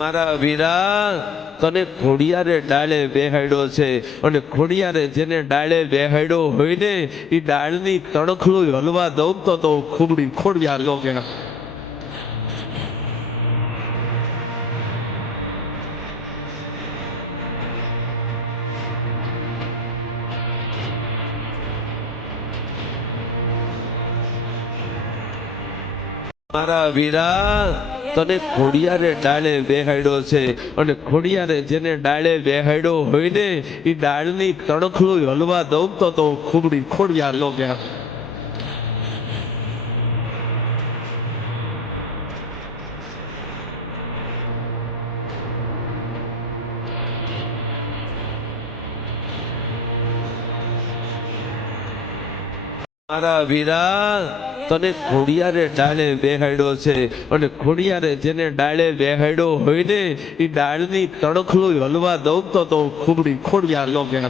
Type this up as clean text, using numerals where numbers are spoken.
મારા વીરા તને ખોડિયારે ડાળે બેહાડ્યો છે અને ખોડિયારે જેને ડાળે બેહાડ્યો હોય ને એ ડાળની તણખલું હલવા દઉં તો ખુબડી ખોડિયાર લો કે મારા વીરા તને ખોડિયારે ડાળે બેહાડ્યો છે અને ખોડિયારે જેને ડાળે બેહાડ્યો હોય ને એ ડાળની તણખલું હલવા દઉં તો ખુબડી ખોડિયાર લો કે મારા વીરા તને ખોડિયારે ડાળે બેહાડ્યો છે અને ખોડિયારે જેને ડાળે બેહાડ્યો હોય ને એ ડાળની તણખલું હલવા દઉં તો ખુબડી ખોડિયાર લો કે